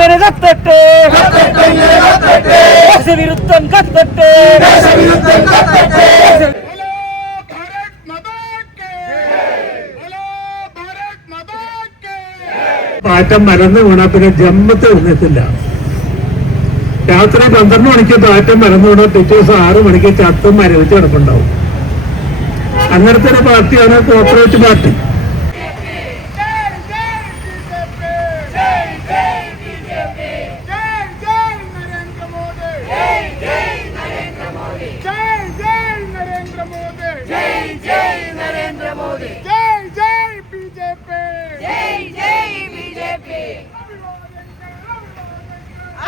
ഇങ്ങനെ കത്തട്ടെ, ദേശവിരുദ്ധം കത്തട്ടെ. പാറ്റം മരന്ന് വീണാ പിന്നെ ജമ്മത്ത് എഴുന്നേറ്റില്ല. രാത്രി 12 മണിക്ക് പാറ്റം മരന്ന് വീണാൽ പിറ്റേ ദിവസം 6 മണിക്ക് ചത്തും മരവിച്ച് കിടപ്പുണ്ടാവും. അങ്ങനത്തെ ഒരു പാർട്ടിയാണ് കോർപ്പറേറ്റ് പാർട്ടി.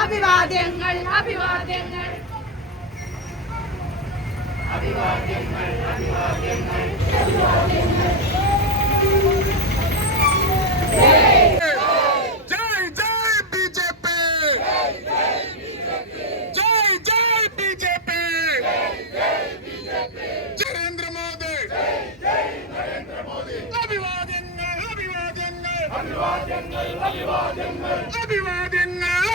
അഭിവാദ്യങ്ങൾ അഭിവാദ്യങ്ങൾ അഭിവാദ്യങ്ങൾ അഭിവാദ്യങ്ങൾ അഭിവാദ്യങ്ങൾ. ജയ് ജയ് ബിജെപി, ജയ് ജയ് ബിജെപി, നരേന്ദ്ര മോദി, അഭിവാദ്യങ്ങൾ അഭിവാദ്യങ്ങൾ അഭിവാദ്യങ്ങൾ അഭിവാദ്യങ്ങൾ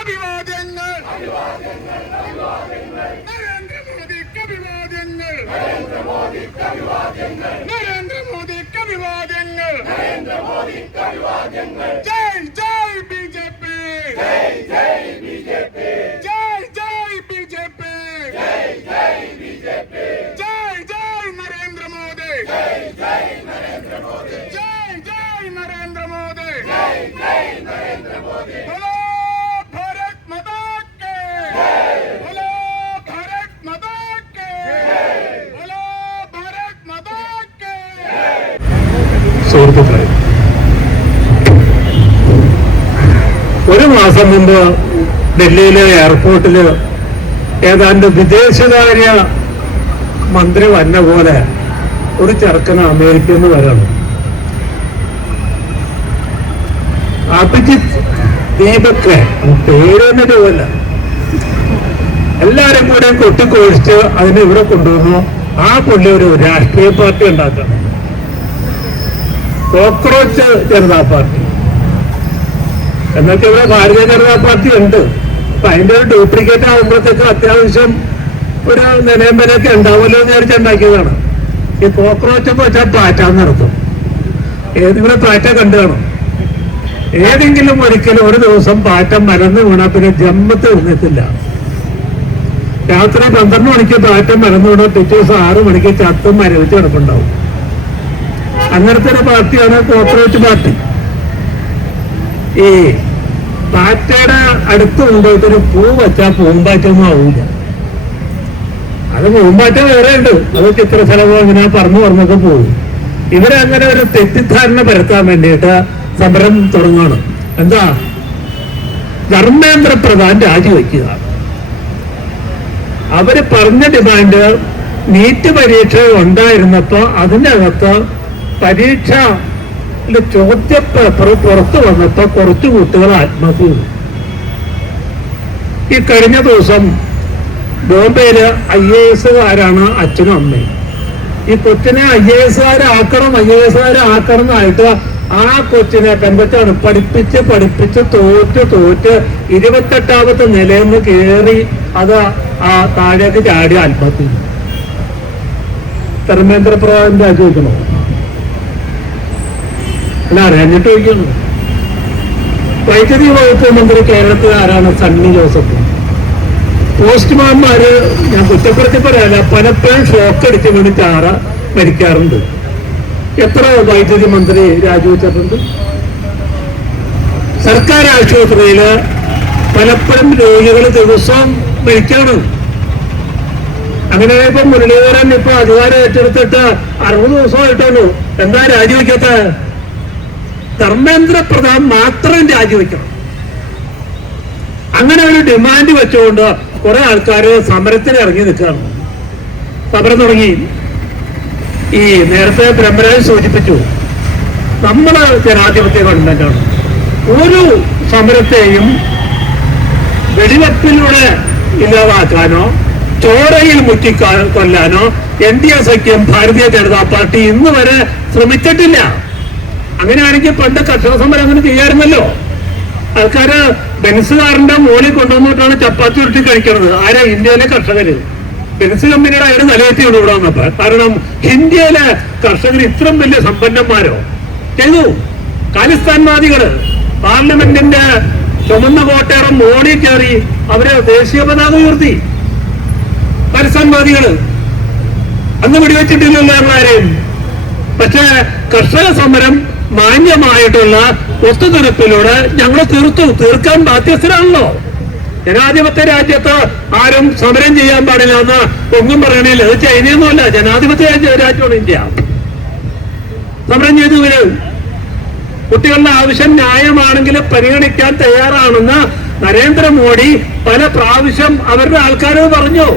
അഭിവാദ്യങ്ങൾ അഭിവാദ്യങ്ങൾ അഭിവാദ്യങ്ങൾ. നരേന്ദ്ര മോദിക്ക് അഭിവാദ്യങ്ങൾ, നരേന്ദ്ര മോദിക്ക് അഭിവാദ്യങ്ങൾ, നരേന്ദ്ര മോദിക്ക് അഭിവാദ്യങ്ങൾ, നരേന്ദ്ര മോദിക്ക് അഭിവാദ്യങ്ങൾ. ജയ് ജയ് ബിജെപി, ജയ് ജയ് ബിജെപി, ജയ് ജയ് ബിജെപി, ജയ് ജയ് ബിജെപി, ജയ് ജയ് നരേന്ദ്ര മോദി, ജയ് ജയ് നരേന്ദ്ര മോദി, ജയ് ജയ് നരേന്ദ്ര മോദി, ജയ് ജയ് നരേന്ദ്ര മോദി. ബോലോ ഭാരത് മാതാ കി ജയ്, ബോലോ ഭാരത് മാതാ കി ജയ്, ബോലോ ഭാരത് മാതാ കി ജയ്. സുഹൃത്തുക്കളെ, ഒരു മാസം മുമ്പ് ഡൽഹിയിലെ എയർപോർട്ടില് ഏതാണ്ട് വിദേശകാര്യ മന്ത്രി വന്ന പോലെ ഒരു ചെറുക്കന് അമേരിക്കയിൽ നിന്ന് വരണം. അഭിജിത്ത് ദീപക്, പേര് തന്നെ ചോദില്ല, എല്ലാരും കൂടെ കൊട്ടിക്കൊഴിച്ച് അതിനെ ഇവിടെ കൊണ്ടുവന്നു. ആ പുള്ളി ഒരു രാഷ്ട്രീയ പാർട്ടി ഉണ്ടാക്കണം, കോക്രോച്ച് ജനതാ പാർട്ടി. എന്നൊക്കെ ഇവിടെ ഭാരതീയ ജനതാ പാർട്ടി ഉണ്ട്. അപ്പൊ അതിന്റെ ഒരു ഡ്യൂപ്ലിക്കേറ്റ് ആകുമ്പോഴത്തേക്ക് അത്യാവശ്യം ഒരു നിലയമ്പലൊക്കെ ഉണ്ടാവുമല്ലോ എന്ന് വിചാരിച്ചുണ്ടാക്കിയതാണ്. ഈ കോക്രോച്ച് എന്ന് വെച്ചാൽ പാറ്റാന്ന് നടത്തും. ഏതെങ്കിലും പാറ്റ കണ്ടു കാണും. ഏതെങ്കിലും ഒരിക്കലും ഒരു ദിവസം പാറ്റം മരന്ന് വീണാ പിന്നെ ജമ്മത്ത് എഴുന്നേറ്റില്ല. രാത്രി 12 മണിക്ക് പാറ്റം മരന്ന് വീണാൽ പിറ്റേ ദിവസം 6 മണിക്ക് ചത്തും മരവിച്ച് കിടപ്പുണ്ടാവും. അങ്ങനത്തെ ഒരു പാർട്ടിയാണ് കോർപ്പറേറ്റ് പാർട്ടി. ഈ പാറ്റയുടെ അടുത്ത് കൊണ്ടുപോയിട്ടൊരു പൂ വെച്ചാൽ പൂമ്പാറ്റൊന്നും ആവൂല. അത് പൂമ്പാറ്റ വേറെ ഉണ്ട്, അത് ചിത്രശലഭം ഇങ്ങനെ പറന്നൊക്കെ പോകും. ഇവരങ്ങനെ ഒരു തെറ്റിദ്ധാരണ പരത്താൻ വേണ്ടിയിട്ട് സമരം തുടങ്ങണം. എന്താ? ധർമ്മേന്ദ്ര പ്രധാൻ രാജിവെക്കുക. അവര് പറഞ്ഞ ഡിമാൻഡ് നീറ്റ് പരീക്ഷ ഉണ്ടായിരുന്നപ്പോ അതിൻ്റെ അകത്ത് പരീക്ഷ ചോദ്യപേപ്പർ പുറത്തു വന്നപ്പോ കുറച്ചു കുട്ടികൾ ആത്മഹത്യ ചെയ്തു. ഈ കഴിഞ്ഞ ദിവസം ബോംബെയില് IAS-കാരാണ് അച്ഛനും അമ്മയും. ഈ കൊച്ചിനെ IAS-കാരാക്കണം എന്നായിട്ട് ആ കൊച്ചിനെ പെൺകൊച്ചാണ് പഠിപ്പിച്ച് തോറ്റ് 28ാമത്തെ നിലയിൽ നിന്ന് കയറി അത് ആ താഴേക്ക് ചാടി ആത്മഹത്യ ചെയ്തു. ധർമ്മേന്ദ്ര പ്രധാൻ രാജിവെക്കണോ? അല്ല, അറിയാഞ്ഞിട്ട് ചോദിക്കുന്നു. വൈദ്യുതി വകുപ്പ് മന്ത്രി കേരളത്തിൽ ആരാണ്? സണ്ണി ജോസഫ്. പോസ്റ്റ്മാൻമാര്, ഞാൻ കുറ്റപ്പെടുത്തി പറയാല്ല, പലപ്പോഴും ഷോക്കടിച്ച് വീണ് മരിക്കാറുണ്ട്. എത്ര വൈദ്യുതി മന്ത്രി രാജിവെച്ചിട്ടുണ്ട്? സർക്കാർ ആശുപത്രിയില് പലപ്പോഴും രോഗികൾ ദിവസവും മരിക്കാണ്. അങ്ങനെ ഇപ്പൊ മുരളീധരൻ ഇപ്പൊ അധികാരം ഏറ്റെടുത്തിട്ട് 60 ദിവസമായിട്ടുള്ളൂ. എന്താ രാജിവെക്കാത്ത? ധർമ്മേന്ദ്ര പ്രധാൻ മാത്രം രാജിവെക്കണം. അങ്ങനെ ഒരു ഡിമാൻഡ് വെച്ചുകൊണ്ട് കുറെ ആൾക്കാർ സമരത്തിന് ഇറങ്ങി നിൽക്കുകയാണ്. സമരം തുടങ്ങി. ഈ നേരത്തെ ബ്രഹ്മരാജ് സൂചിപ്പിച്ചു, നമ്മള് ജനാധിപത്യ ഗവൺമെന്റാണ്. ഒരു സമരത്തെയും വെടിവെപ്പിലൂടെ ഇല്ലാതാക്കാനോ ചോരയിൽ മുറ്റിക്കൊല്ലാനോ NDA സഖ്യം, ഭാരതീയ ജനതാ പാർട്ടി ഇന്ന് വരെ ശ്രമിച്ചിട്ടില്ല. അങ്ങനെയാണെങ്കിൽ പണ്ട് കർഷക സമരം അങ്ങനെ ചെയ്യാറുണ്ടല്ലോ. ആൾക്കാര് ബെൻസുകാരന്റെ മുകളിൽ കൊണ്ടുവന്നിട്ടാണ് ചപ്പാത്തി ഉരുട്ടി കഴിക്കുന്നത്. ആരാ? ഇന്ത്യയിലെ കർഷകര്. ബെൻസ് കമ്പനിയുടെ അതിന് നിലയെത്തിയാണ് ഇവിടെ വന്നപ്പോ. കാരണം ഇന്ത്യയിലെ കർഷകർ ഇത്രയും വലിയ സമ്പന്നന്മാരോ ചെയ്തു. ഖാലിസ്ഥാൻവാദികള് പാർലമെന്റിന്റെ ചുമന്ന കോട്ടയുടെ മോളിൽ കയറി അവര് ദേശീയ പതാക ഉയർത്തി. ഖാലിസ്ഥാൻവാദികള് അന്ന് വെടിവെച്ചിട്ടില്ലല്ലോ ഞങ്ങളാരെയും. പക്ഷേ കർഷക സമരം മാന്യമായിട്ടുള്ള ഒത്തുതീർപ്പിലൂടെ ഞങ്ങൾ തീർക്കാൻ ബാധ്യസ്ഥരാണല്ലോ. ജനാധിപത്യ രാജ്യത്ത് ആരും സമരം ചെയ്യാൻ പാടില്ല എന്ന് ഒന്നും പറയണില്ല. അത് ചൈനയൊന്നുമല്ല, ജനാധിപത്യ രാജ്യമാണ് ഇന്ത്യ. സമരം ചെയ്തു വരും. കുട്ടികളുടെ ആവശ്യം ന്യായമാണെങ്കിൽ പരിഗണിക്കാൻ തയ്യാറാണെന്ന് നരേന്ദ്രമോദി പല പ്രാവശ്യം അവരുടെ ആൾക്കാരോട് പറഞ്ഞു.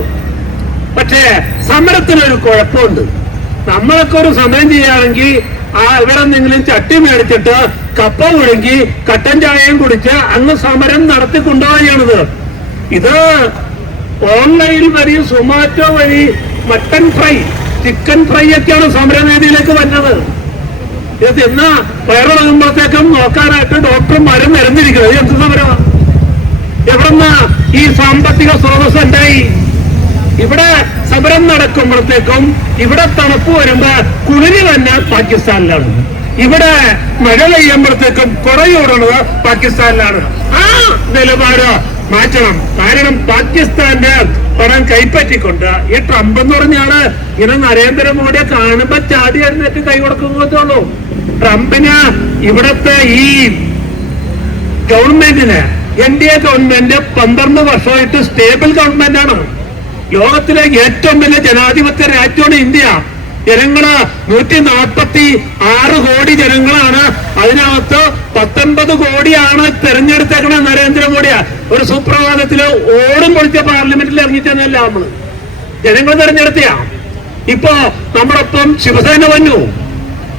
പക്ഷേ സമരത്തിനൊരു കുഴപ്പമുണ്ട്. നമ്മളൊക്കെ ഒരു സമരം ചെയ്യുകയാണെങ്കിൽ ഇവിടെ എന്തെങ്കിലും ചട്ടി മേടിച്ചിട്ട് കപ്പ മുഴുങ്ങി കട്ടൻ ചായയും കുടിച്ച് അങ്ങ് സമരം നടത്തിക്കൊണ്ടുപോവുകയാണിത്. ഇത് ഓൺലൈൻ വഴി സൊമാറ്റോ വഴി മട്ടൻ ഫ്രൈ, ചിക്കൻ ഫ്രൈ ഒക്കെയാണ് സമരവേദിയിലേക്ക് വന്നത്. ഇത് തിന്ന വയറിളകുമ്പോഴത്തേക്കും നോക്കാനായിട്ട് ഡോക്ടർമാരും നിരന്നിരിക്കുന്നത്. എന്ത് സമരമാണ്? എവിടെന്നാ ഈ സാമ്പത്തിക സ്രോതസ് ഉണ്ടായി? ഇവിടെ സമരം നടക്കുമ്പോഴത്തേക്കും ഇവിടെ തണുപ്പ് വരുമ്പോ കുളിര് തന്നെ പാകിസ്ഥാനിലാണ്. ഇവിടെ മഴ പെയ്യുമ്പോഴത്തേക്കും കുറയോടുന്നത് പാകിസ്ഥാനിലാണ്. ആ നിലപാട് മാറ്റണം. കാരണം പാകിസ്ഥാന്റെ പണം കൈപ്പറ്റിക്കൊണ്ട് ഈ ട്രംപ് എന്ന് പറഞ്ഞാണ് ഇങ്ങനെ നരേന്ദ്രമോദിയെ കാണുമ്പോ ചാടി എഴുന്നേറ്റ് കൈ കൊടുക്കുമ്പോഴത്തേയുള്ളൂ. ട്രംപിന് ഇവിടത്തെ ഈ ഗവൺമെന്റിന് NDA ഗവൺമെന്റ് 12 വർഷമായിട്ട് സ്റ്റേബിൾ ഗവൺമെന്റ് ആണ്. ലോകത്തിലെ ഏറ്റവും വലിയ ജനാധിപത്യ രാജ്യമാണ് ഇന്ത്യ. ജനങ്ങള് 146 കോടി ജനങ്ങളാണ്. അതിനകത്ത് 19 കോടിയാണ് തെരഞ്ഞെടുത്തേക്കണ നരേന്ദ്രമോദിയാ. ഒരു സുപ്രഭാതത്തില് ഓടും പൊളിച്ച പാർലമെന്റിൽ ഇറങ്ങിച്ചെന്നല്ല നമ്മള് ജനങ്ങൾ തെരഞ്ഞെടുത്തിയാ. ഇപ്പോ നമ്മളൊപ്പം ശിവസേന വന്നു.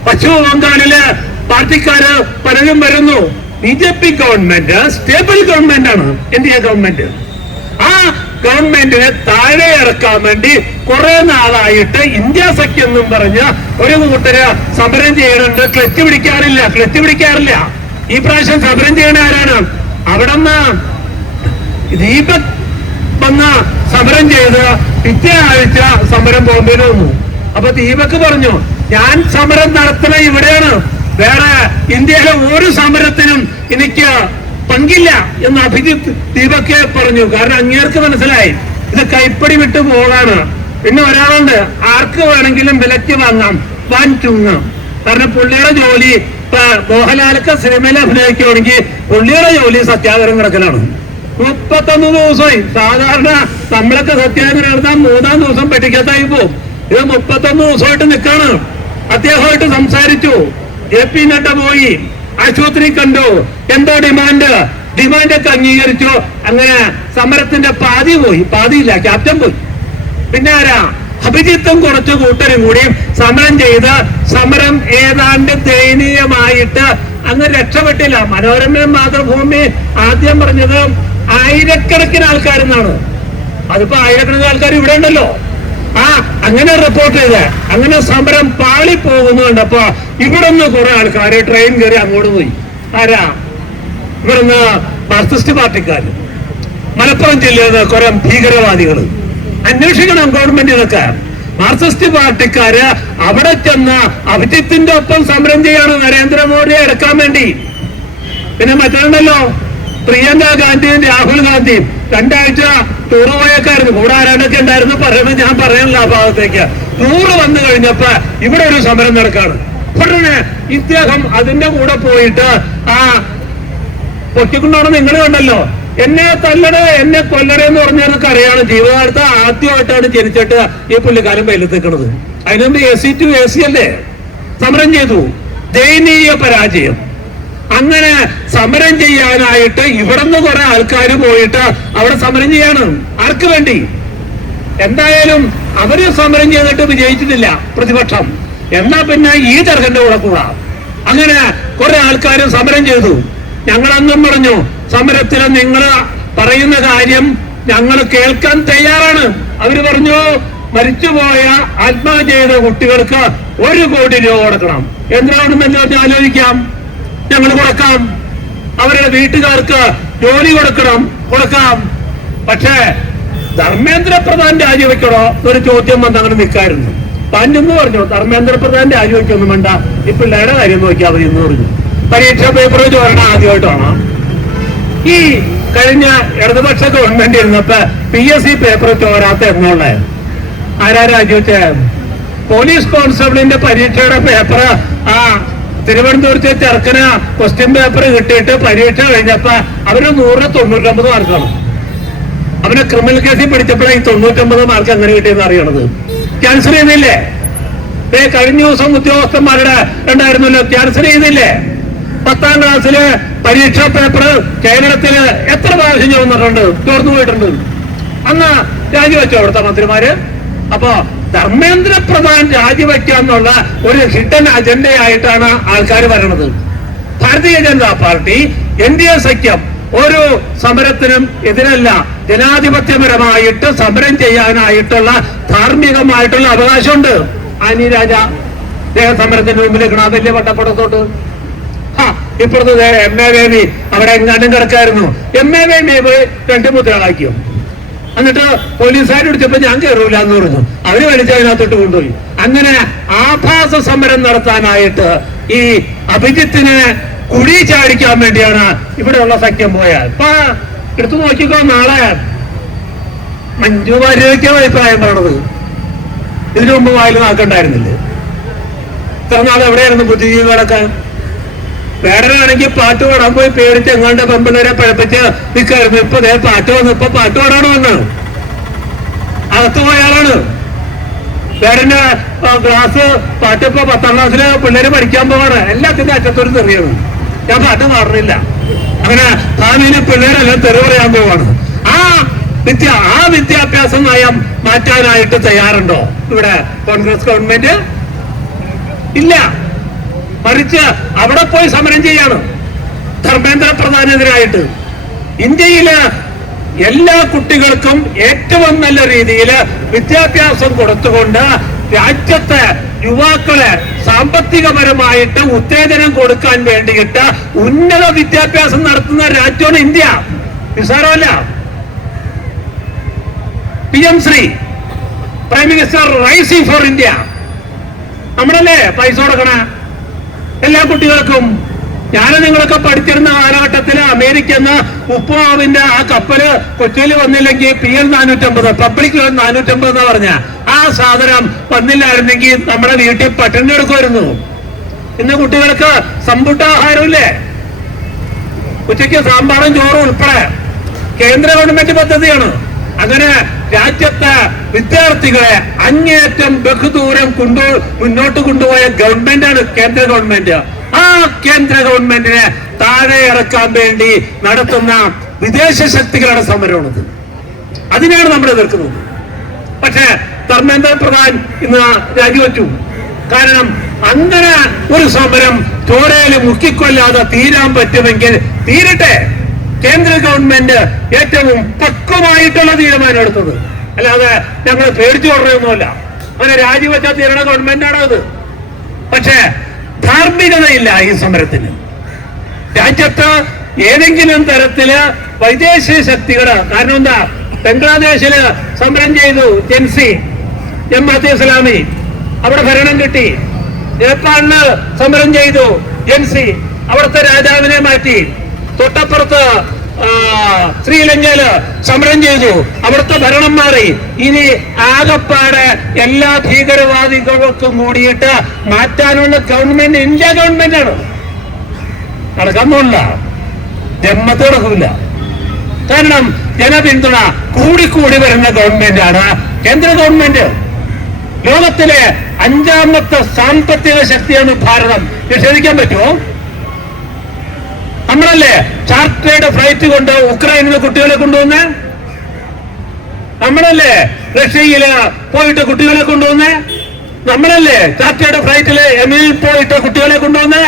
പശ്ചിമ ബംഗാളില് പാർട്ടിക്കാര് പലരും വരുന്നു. BJP ഗവൺമെന്റ് സ്റ്റേബിൾ ഗവൺമെന്റ് ആണ് NDA ഗവൺമെന്റ്. ആ ഗവൺമെന്റിനെ താഴെ ഇറക്കാൻ വേണ്ടി കുറെ നാളായിട്ട് ഇന്ത്യ സഖ്യം എന്നും പറഞ്ഞ് ഒരു കൂട്ടര് സമരം ചെയ്യണുണ്ട്. ക്ലച്ച് പിടിക്കാറില്ല. ഈ പ്രാവശ്യം സമരം ചെയ്യണ ആരാണ്? അവിടെ നിന്ന് ദീപക് വന്ന സമരം ചെയ്ത് പിറ്റേ ആഴ്ച സമരം ബോംബെയിൽ വന്നു. അപ്പൊ ദീപക് പറഞ്ഞു, ഞാൻ സമരം നടത്തണ ഇവിടെയാണ്, വേറെ ഇന്ത്യയിലെ ഒരു സമരത്തിനും എനിക്ക് പങ്കില്ല എന്ന് അഭിജിത്ത് ദീപക് പറഞ്ഞു. കാരണം അങ്ങേർക്ക് മനസ്സിലായി ഇത് കൈപ്പടി വിട്ടു പോകാണ്. പിന്നെ ഒരാളുണ്ട്, ആർക്ക് വേണമെങ്കിലും വിലക്ക് വാങ്ങാം, വാൻ ചുങ്ങാം. കാരണം പുള്ളിയുടെ ജോലി ഇപ്പൊ മോഹൻലാലൊക്കെ സിനിമയിൽ അഭിനയിക്കുകയാണെങ്കിൽ പുള്ളിയുടെ ജോലി സത്യാഗ്രഹം കിടക്കലാണ്. 31 ദിവസമായി. സാധാരണ നമ്മളൊക്കെ സത്യാഗ്രഹം നടത്താൻ 3-ാം ദിവസം പെട്ടിക്കത്തായി പോകും. ഇത് 31 ദിവസമായിട്ട് നിൽക്കാണ്. അദ്ദേഹമായിട്ട് സംസാരിച്ചു. JP നഡ്ഡ പോയി, ആശുപത്രി കണ്ടു. എന്തോ ഡിമാൻഡൊക്കെ അംഗീകരിച്ചു. അങ്ങനെ സമരത്തിന്റെ പാതിയില്ല, ക്യാപ്റ്റൻ പോയി. പിന്നെ ആരാ? അഭിജിത്തും കുറച്ചു കൂട്ടരും കൂടി സമരം ചെയ്ത് സമരം ഏതാണ്ട് ദയനീയമായിട്ട് അങ്ങ് രക്ഷപ്പെട്ടില്ല. മനോരമയും മാതൃഭൂമി ആദ്യം പറഞ്ഞത് ആയിരക്കണക്കിന് ആൾക്കാരെന്നാണ്. അതിപ്പോ ആയിരക്കണക്കിന് ആൾക്കാർ ഇവിടെ ഉണ്ടല്ലോ. അങ്ങനെ റിപ്പോർട്ട് ചെയ്ത് അങ്ങനെ സമരം പാളിപ്പോകുന്നു കണ്ടപ്പോ ഇവിടുന്ന് കുറെ ആൾക്കാര് ട്രെയിൻ കയറി അങ്ങോട്ട് പോയി. ആരാ? ഇവിടുന്ന് മാർക്സിസ്റ്റ് പാർട്ടിക്കാര്, മലപ്പുറം ജില്ലയിൽ കുറെ ഭീകരവാദികള്. അന്വേഷിക്കണം ഗവൺമെന്റ് ഇതൊക്കെ. മാർക്സിസ്റ്റ് പാർട്ടിക്കാര് അവിടെ ചെന്ന് അഭിജിത്തിന്റെ ഒപ്പം സമരം ചെയ്യാണ് നരേന്ദ്രമോദിയെ എടുക്കാൻ വേണ്ടി. പിന്നെ മറ്റുണ്ടല്ലോ, പ്രിയങ്ക ഗാന്ധിയും രാഹുൽ ഗാന്ധിയും 2 ആഴ്ച ടൂറ് പോയേക്കായിരുന്നു. കൂടെ ആരാണ്ടൊക്കെ ഉണ്ടായിരുന്നു പറയുന്നത് ഞാൻ പറയാനില്ല. ആ ഭാഗത്തേക്ക് ടൂറ് വന്നു കഴിഞ്ഞപ്പോ ഇവിടെ ഒരു സമരം നടക്കാണ്. ഉടനെ ഇദ്ദേഹം അതിന്റെ കൂടെ പോയിട്ട് പൊട്ടിക്കൊണ്ടാണ്. നിങ്ങൾ കണ്ടല്ലോ, എന്നെ തല്ലടേ എന്നെ കൊല്ലടേ എന്ന് പറഞ്ഞതൊക്കെ അറിയാണ്. ജീവിതകാലത്ത് ആദ്യമായിട്ടാണ് ജനിച്ചിട്ട് ഈ പുള്ളിക്കാലം വെയിലത്തേക്കണത്. അതിനുമുമ്പ് AC to AC അല്ലേ സമരം ചെയ്തു. ദയനീയ പരാജയം. അങ്ങനെ സമരം ചെയ്യാനായിട്ട് ഇവിടുന്ന് കുറെ ആൾക്കാർ പോയിട്ട് അവിടെ സമരം ചെയ്യാണ്. ആർക്ക് വേണ്ടി? എന്തായാലും അവര് സമരം ചെയ്തിട്ട് വിജയിച്ചിട്ടില്ല പ്രതിപക്ഷം. എന്നാ പിന്നെ ഈ ചെറുക്കന്റെ കൂടെ കൂടാ. അങ്ങനെ കുറെ ആൾക്കാർ സമരം ചെയ്തു. ഞങ്ങളന്നും പറഞ്ഞു, സമരത്തിൽ നിങ്ങൾ പറയുന്ന കാര്യം ഞങ്ങൾ കേൾക്കാൻ തയ്യാറാണ്. അവര് പറഞ്ഞു, മരിച്ചുപോയ ആത്മഹത്യ ചെയ്ത കുട്ടികൾക്ക് 1 കോടി രൂപ കൊടുക്കണം. എന്തിനാണെന്നല്ലോ ആലോചിക്കാം, ഞങ്ങൾ കൊടുക്കാം. അവരുടെ വീട്ടുകാർക്ക് ജോലി കൊടുക്കാം. പക്ഷേ ധർമ്മേന്ദ്ര പ്രധാൻ രാജിവെക്കണോ എന്നൊരു ചോദ്യം വന്ന് അങ്ങനെ നിൽക്കായിരുന്നു. പണ്ടെന്ന് പറഞ്ഞു ധർമ്മേന്ദ്ര പ്രധാൻ രാജിവെക്കൊന്നും വേണ്ട, ഈ പിള്ളേരുടെ കാര്യം നോക്കിയാൽ മതി എന്ന് പറഞ്ഞു. പരീക്ഷാ പേപ്പർ ചോരണം ആദ്യമായിട്ടാണ്. ഈ കഴിഞ്ഞ ഇടതുപക്ഷ ഗവൺമെന്റ് ഇരുന്നപ്പോ PSC പേപ്പർ ചോരാത്ത എന്നുള്ള ആരാ രാജിവെച്ച? പോലീസ് കോൺസ്റ്റബിളിന്റെ പരീക്ഷയുടെ പേപ്പർ തിരുവനന്തപുരത്തെ ചെറുക്കന് ക്വസ്റ്റ്യൻ പേപ്പർ കിട്ടിയിട്ട് പരീക്ഷ കഴിഞ്ഞപ്പോ അവര് 199 മാർക്കാണ്. അവനെ ക്രിമിനൽ കേസിൽ പഠിച്ചപ്പോഴാണ് ഈ 99 മാർക്ക് എങ്ങനെ കിട്ടിയെന്ന് അറിയണത്. ക്യാൻസൽ ചെയ്തില്ലേ? കഴിഞ്ഞ ദിവസം ഉദ്യോഗസ്ഥന്മാരുടെ ഉണ്ടായിരുന്നല്ലോ, ക്യാൻസൽ ചെയ്തില്ലേ? 10ാം ക്ലാസ്സില് പരീക്ഷാ പേപ്പർ കേരളത്തില് എത്ര പ്രാവശ്യം ചോർന്നിട്ടുണ്ട്, ചോർന്നു പോയിട്ടുണ്ട്. അന്ന് രാജിവെച്ചോ അവിടുത്തെ മന്ത്രിമാര്? അപ്പോ ധർമ്മേന്ദ്ര പ്രധാൻ രാജിവെക്കാന്നുള്ള ഒരു ഹിഡൻ അജണ്ടയായിട്ടാണ് ആൾക്കാർ വരണത്. ഭാരതീയ ജനതാ പാർട്ടി NDA സഖ്യം ഒരു സമരത്തിനും എതിരല്ല. ജനാധിപത്യപരമായിട്ട് സമരം ചെയ്യാനായിട്ടുള്ള ധാർമ്മികമായിട്ടുള്ള അവകാശമുണ്ട്. ആനി രാജ സമരത്തിന് മുമ്പിൽ നിൽക്കണം, വലിയ വട്ടപ്പടത്തോട്ട്. ഇപ്പുറത്ത് MA ബേബി അവിടെ എങ്ങാണ്ടും കിടക്കായിരുന്നു. MA baby 2 മുദ്രകളാക്കിയോ. എന്നിട്ട് പോലീസുകാർ പിടിച്ചപ്പോ ഞാൻ കയറൂല എന്ന് പറഞ്ഞു. അവര് വലിച്ച് അതിനകത്തോട്ട് കൊണ്ടുപോയി. അങ്ങനെ ആഭാസ സമരം നടത്താനായിട്ട് ഈ അഭിജിത്തിനെ കുഴി ചാടിക്കാൻ വേണ്ടിയാണ് ഇവിടെയുള്ള സഖ്യം പോയാൽ. ഇപ്പൊ എടുത്തു നോക്കിക്കോ, നാളെ മഞ്ജു വാര്യയ്ക്കാണ് അഭിപ്രായം പറയണത്. ഇതിനു മുമ്പ് വായിൽ നാക്കണ്ടായിരുന്നില്ലേ? ഇത്ര നാൾ എവിടെയായിരുന്നു ബുദ്ധിജീവികളൊക്കെ? വേറൊരാണെങ്കിൽ പാട്ട് പാടാൻ പോയി പേടിച്ച് എങ്ങാണ്ട് പെമ്പിള്ളേരെ പഴപ്പിച്ച് നിൽക്കായിരുന്നു. ഇപ്പൊ പാട്ട് വന്നു. ഇപ്പൊ പാട്ട് പാടാണ് വന്നത്. അകത്ത് പോയാളാണ്. വേറെ ക്ലാസ് പാട്ട് ഇപ്പൊ 10ാം ക്ലാസ്സില് പിള്ളേര് പഠിക്കാൻ പോവാണ്. എല്ലാത്തിന്റെ അറ്റത്തൊരു തെറിയാണ്. ഞാൻ പാട്ട് പാടുന്നില്ല. അങ്ങനെ ഭാവിയില് പിള്ളേരെല്ലാം തെറി പറയാൻ പോവാണ്. ആ വിദ്യാഭ്യാസ നയം മാറ്റാനായിട്ട് തയ്യാറുണ്ടോ ഇവിടെ കോൺഗ്രസ് ഗവൺമെന്റ്? ഇല്ല. മറിച്ച് അവിടെ പോയി സമരം ചെയ്യാണ് ധർമ്മേന്ദ്ര പ്രധാനെതിരായിട്ട്. ഇന്ത്യയില് എല്ലാ കുട്ടികൾക്കും ഏറ്റവും നല്ല രീതിയിൽ വിദ്യാഭ്യാസം കൊടുത്തുകൊണ്ട് രാജ്യത്തെ യുവാക്കളെ സാമ്പത്തികപരമായിട്ട് ഉത്തേജനം കൊടുക്കാൻ വേണ്ടിയിട്ട് ഉന്നത വിദ്യാഭ്യാസം നടത്തുന്ന രാജ്യമാണ് ഇന്ത്യ. നിസ്സാരമല്ല. PM Shri prime minister rising for India. നമ്മളല്ലേ പൈസ കൊടുക്കണ എല്ലാ കുട്ടികൾക്കും. ഞാൻ നിങ്ങളൊക്കെ പഠിച്ചിരുന്ന കാലഘട്ടത്തിൽ അമേരിക്കന്ന് ഉപ്പുമാവിന്റെ ആ കപ്പല് കൊച്ചിയിൽ വന്നില്ലെങ്കിൽ PL 450 പബ്ലിക് 450 എന്ന് പറഞ്ഞ ആ സാധനം വന്നില്ലായിരുന്നെങ്കിൽ നമ്മുടെ വീട്ടിൽ പട്ടിണി എടുക്കുമായിരുന്നു. ഇന്ന് കുട്ടികൾക്ക് സമ്പുട്ടാഹാരമില്ലേ? ഉച്ചയ്ക്ക് സാമ്പാറും ചോറും ഉൾപ്പെടെ കേന്ദ്ര ഗവൺമെന്റ് പദ്ധതിയാണ്. അങ്ങനെ രാജ്യത്തെ വിദ്യാർത്ഥികളെ അങ്ങേയറ്റം ബഹുദൂരം മുന്നോട്ട് കൊണ്ടുപോയ ഗവൺമെന്റാണ് കേന്ദ്ര ഗവൺമെന്റ്. ആ കേന്ദ്ര ഗവൺമെന്റിനെ താഴെ ഇറക്കാൻ വേണ്ടി നടത്തുന്ന വിദേശ ശക്തികളുടെ സമരമാണിത്. അതിനെയാണ് നമ്മൾ എതിർക്കുന്നത്. പക്ഷേ ധർമ്മേന്ദ്ര പ്രധാൻ ഇന്ന് രാജിവെച്ചു. കാരണം അങ്ങനെ ഒരു സമരം ചോരയിൽ മുക്കിക്കൊല്ലാതെ തീരാൻ പറ്റുമെങ്കിൽ തീരട്ടെ. കേന്ദ്ര ഗവൺമെന്റ് ഏറ്റവും പക്വമായിട്ടുള്ള തീരുമാനം എടുത്തത്. അല്ലാതെ ഞങ്ങൾ പേടിച്ചു കൊണ്ടുവരൊന്നുമല്ല. അങ്ങനെ രാജിവെച്ചാൽ തീരണ ഗവൺമെന്റാണ് അത്. പക്ഷേ ധാർമ്മികതയില്ല ഈ സമരത്തിന്. രാജ്യത്ത് ഏതെങ്കിലും തരത്തില് വൈദേശിക ശക്തികള്, കാരണം എന്താ, ബംഗ്ലാദേശില് സമരം ചെയ്തു ജെൻസി, ജമാഅത്തെ ഇസ്ലാമി, അവിടെ ഭരണം കിട്ടി. നേപ്പാളില് സമരം ചെയ്തു ജെൻസി, അവിടുത്തെ രാജാവിനെ മാറ്റി. തൊട്ടപ്പുറത്ത് ശ്രീലങ്കയില് സമരം ചെയ്തു, അവിടുത്തെ ഭരണം മാറി. ഇനി ആകപ്പാടെ എല്ലാ ഭീകരവാദികൾക്കും കൂടിയിട്ട് മാറ്റാനുള്ള ഗവൺമെന്റ് ഇന്ത്യ ഗവൺമെന്റാണ്. നടക്കാൻ പോണില്ല, ജന്മത്ത് നടക്കില്ല. കാരണം ജനപിന്തുണ കൂടിക്കൂടി വരുന്ന ഗവൺമെന്റാണ് കേന്ദ്ര ഗവൺമെന്റ്. ലോകത്തിലെ 5ാമത്തെ സാമ്പത്തിക ശക്തിയാണ് ഭാരതം. നിഷേധിക്കാൻ പറ്റുമോ? നമ്മളല്ലേ ചാർട്ടേഡ് ഫ്ലൈറ്റ് കൊണ്ട് ഉക്രൈനിലെ കുട്ടികളെ കൊണ്ടുവന്നേ? നമ്മളല്ലേ റഷ്യയില് പോയിട്ട് കുട്ടികളെ കൊണ്ടുവന്നേ? നമ്മളല്ലേ ചാർട്ടേഡ് ഫ്ലൈറ്റില് യമനിൽ പോയിട്ട് കുട്ടികളെ കൊണ്ടുവന്നേ?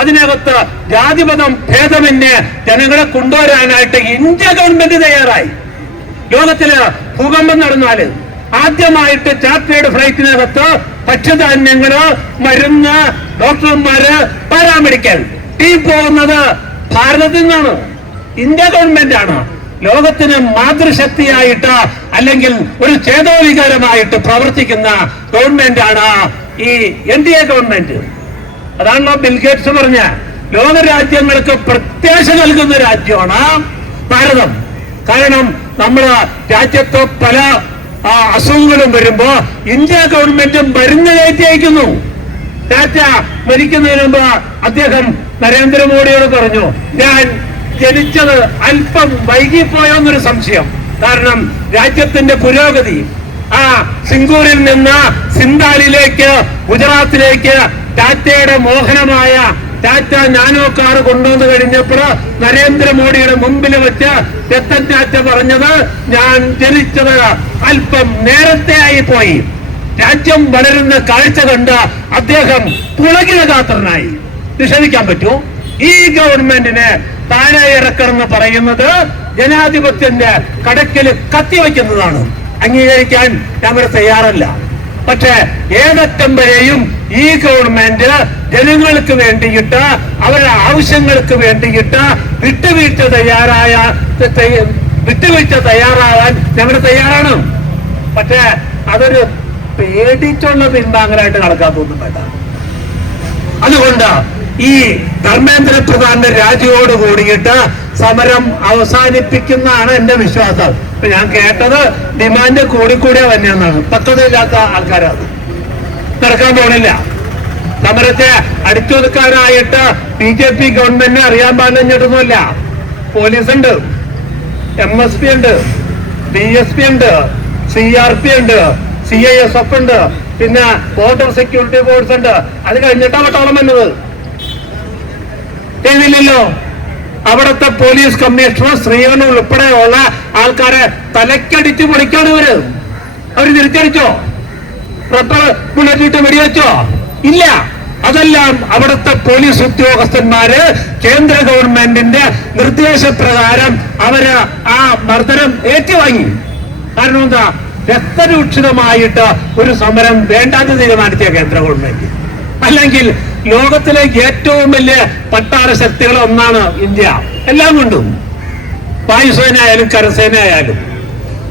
അതിനകത്ത് ജാതിമതം ഭേദമന്യേ ജനങ്ങളെ കൊണ്ടുവരാനായിട്ട് ഇന്ത്യ ഗവൺമെന്റ് തയ്യാറായി. ലോകത്തില് ഭൂകമ്പം നടന്നാല് ആദ്യമായിട്ട് ചാർട്ടേഡ് ഫ്ലൈറ്റിനകത്ത് ഭക്ഷ്യധാന്യങ്ങള്, മരുന്ന്, ഡോക്ടർമാര്, പാരാമെഡിക്കൽ ടീം പോകുന്നത് ഭാരതത്തിൽ നിന്നാണ്. ഇന്ത്യ ഗവൺമെന്റാണ് ലോകത്തിന് മാതൃശക്തിയായിട്ട് അല്ലെങ്കിൽ ഒരു ചേതോവികാരമായിട്ട് പ്രവർത്തിക്കുന്ന ഗവൺമെന്റാണ് ഈ NDA ഗവൺമെന്റ്. അതാണല്ലോ ബിൽഗേറ്റ്സ് പറഞ്ഞ ലോകരാജ്യങ്ങൾക്ക് പ്രത്യാശ നൽകുന്ന രാജ്യമാണ് ഭാരതം. കാരണം നമ്മുടെ രാജ്യത്ത് പല അസുഖങ്ങളും വരുമ്പോ ഇന്ത്യ ഗവൺമെന്റ് മരുന്ന് കയറ്റി അയക്കുന്നു. ടാറ്റ മരിക്കുന്നതിന് മുമ്പ് അദ്ദേഹം നരേന്ദ്രമോദിയോട് പറഞ്ഞു, ഞാൻ ജനിച്ചത് അല്പം വൈകിപ്പോയോ എന്നൊരു സംശയം. കാരണം രാജ്യത്തിന്റെ പുരോഗതി സിംഗൂരിൽ നിന്ന് സിന്താലിലേക്ക് ഗുജറാത്തിലേക്ക് ടാറ്റയുടെ മോഹനമായ ടാറ്റ നാനോ കാർ കൊണ്ടുവന്നു കഴിഞ്ഞപ്പോൾ നരേന്ദ്രമോദിയുടെ മുമ്പിൽ വെച്ച് രത്തൻ ടാറ്റ പറഞ്ഞത്, ഞാൻ ജനിച്ചത് അല്പം നേരത്തെ ആയി പോയി. രാജ്യം വളരുന്ന കാഴ്ച കണ്ട് അദ്ദേഹം പുളകിതഗാത്രനായി. നിഷേധിക്കാൻ പറ്റൂ? ഈ ഗവൺമെന്റിനെ താഴെ ഇറക്കണമെന്ന് പറയുന്നത് ജനാധിപത്യത്തിന്റെ കടക്കിൽ കത്തിവെക്കുന്നതാണ്. അംഗീകരിക്കാൻ ഞങ്ങൾ തയ്യാറല്ല. പക്ഷേ ഏതറ്റം വരെയും ഈ ഗവൺമെന്റ് ജനങ്ങൾക്ക് വേണ്ടിയിട്ട് അവരുടെ ആവശ്യങ്ങൾക്ക് വേണ്ടിയിട്ട് വിട്ടുവീഴ്ച തയ്യാറാവാൻ ഞങ്ങൾ തയ്യാറാണ്. പക്ഷേ അതൊരു പേടിച്ചുള്ള പിന്താങ്ങലായിട്ട് കണക്കാക്കൊന്നും വേണ്ട. അതുകൊണ്ട് ഈ ധർമ്മേന്ദ്ര പ്രധാന്റെ രാജിയോട് കൂടിയിട്ട് സമരം അവസാനിപ്പിക്കുന്നതാണ് എന്റെ വിശ്വാസം. ഇപ്പൊ ഞാൻ കേട്ടത് ഡിമാൻഡ് കൂടിക്കൂടിയ തന്നെയെന്നാണ്. പക്വതയില്ലാത്ത ആൾക്കാരത് നടക്കാൻ പോണില്ല. സമരത്തെ അടിച്ചൊതുക്കാനായിട്ട് BJP ഗവൺമെന്റിനെ അറിയാൻ പാടില്ല. പോലീസുണ്ട്, MSP ഉണ്ട്, DSP ഉണ്ട്, CRP ഉണ്ട്, CISF ഉണ്ട്, പിന്നെ ബോർഡർ സെക്യൂരിറ്റി ഫോഴ്സ് ഉണ്ട്. അത് കഴിഞ്ഞിട്ടാ പട്ടാളം വന്നത്. ചെയ്തില്ലല്ലോ. അവിടുത്തെ പോലീസ് കമ്മീഷണർ ശ്രീവൻ ഉൾപ്പെടെയുള്ള ആൾക്കാരെ തലക്കടിച്ച് പൊളിക്കാണ് ഇവര്. അവര് തിരിച്ചടിച്ചോ? റബ്ബർ ബുള്ളറ്റിട്ട് വെടിവെച്ചോ? ഇല്ല. അതെല്ലാം അവിടുത്തെ പോലീസ് ഉദ്യോഗസ്ഥന്മാര് കേന്ദ്ര ഗവൺമെന്റിന്റെ നിർദ്ദേശപ്രകാരം അവര് ആ മർദ്ദനം ഏറ്റുവാങ്ങി. കാരണം എന്താ? രക്തരൂക്ഷിതമായിട്ട് ഒരു സമരം വേണ്ടാന്ന് തീരുമാനിച്ച കേന്ദ്ര ഗവൺമെന്റ്. അല്ലെങ്കിൽ ലോകത്തിലെ ഏറ്റവും വലിയ പട്ടാള ശക്തികൾ ഒന്നാണ് ഇന്ത്യ. എല്ലാം കൊണ്ടും വായുസേന ആയാലും കരസേന ആയാലും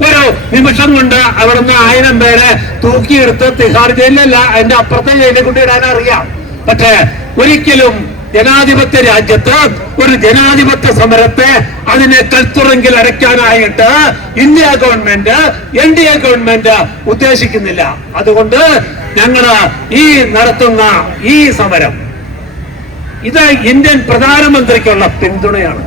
ഒരു നിമിഷം കൊണ്ട് അവിടുന്ന് 1000 പേരെ തൂക്കിയെടുത്ത് തിഹാർ ജയിലിലല്ല അതിന്റെ അപ്പുറത്തെ ജയിലിൽ കൊണ്ടിടാൻ അറിയാം. പക്ഷേ ഒരിക്കലും ജനാധിപത്യ രാജ്യത്ത് ഒരു ജനാധിപത്യ സമരത്തെ അതിനെ കൽത്തുറങ്കിൽ അടയ്ക്കാനായിട്ട് ഇന്ത്യ ഗവൺമെന്റ് NDA ഗവൺമെന്റ് ഉദ്ദേശിക്കുന്നില്ല. അതുകൊണ്ട് ഞങ്ങള് ഈ നടത്തുന്ന ഈ സമരം ഇത് ഇന്ത്യൻ പ്രധാനമന്ത്രിക്കുള്ള പിന്തുണയാണ്.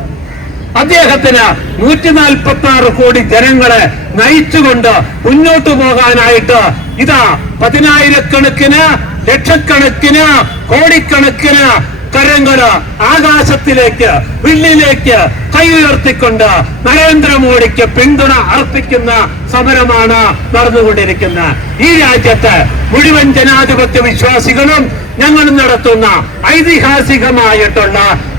അദ്ദേഹത്തിന് 146 കോടി ജനങ്ങളെ നയിച്ചുകൊണ്ട് മുന്നോട്ടു പോകാനായിട്ട് ഇതാ 10,000-കണക്കിന് ലക്ഷക്കണക്കിന് കോടിക്കണക്കിന് കരങ്ങള് ആകാശത്തിലേക്ക് വിണ്ണിലേക്ക് കൈ ഉയർത്തിക്കൊണ്ട് നരേന്ദ്രമോദിക്ക് പിന്തുണ അർപ്പിക്കുന്ന സമരമാണ് നടന്നുകൊണ്ടിരിക്കുന്നത്. ഈ രാജ്യത്ത് മുഴുവൻ ജനാധിപത്യ വിശ്വാസികളും ഞങ്ങൾ നടത്തുന്ന ഐതിഹാസികമായിട്ടുള്ള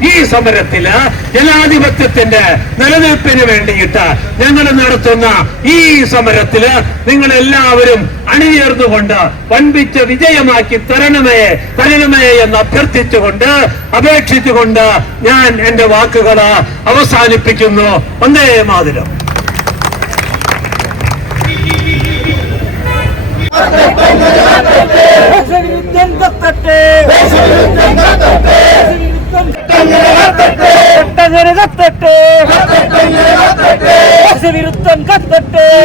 ഈ സമരത്തില് ജനാധിപത്യത്തിന്റെ നിലനിൽപ്പിന് വേണ്ടിയിട്ട് ഞങ്ങൾ നടത്തുന്ന ഈ സമരത്തില് നിങ്ങൾ എല്ലാവരും അണിചേർന്നുകൊണ്ട് വൻപിച്ച വിജയമാക്കി തരണമേ എന്ന് അഭ്യർത്ഥിച്ചുകൊണ്ട് അപേക്ഷിച്ചുകൊണ്ട് ഞാൻ എന്റെ വാക്കുകൾ അവസാനിപ്പിക്കുന്നു. വന്ദേ മാതരം. ദേശവിരുദ്ധം കത്തട്ടെ, ദേശവിരുദ്ധം കത്തട്ടെ, ദേശവിരുദ്ധം കത്തട്ടെ,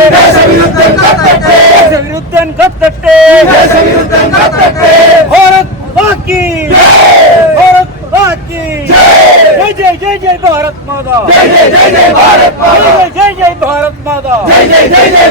ദേശവിരുദ്ധം കത്തട്ടെ, ഭാരത് ബാക്കി, ഭാരത് ബാക്കി. जय जय जय जय भारत माता, जय जय जय जय भारत माता, जय जय जय भारत माता, जय जय जय जय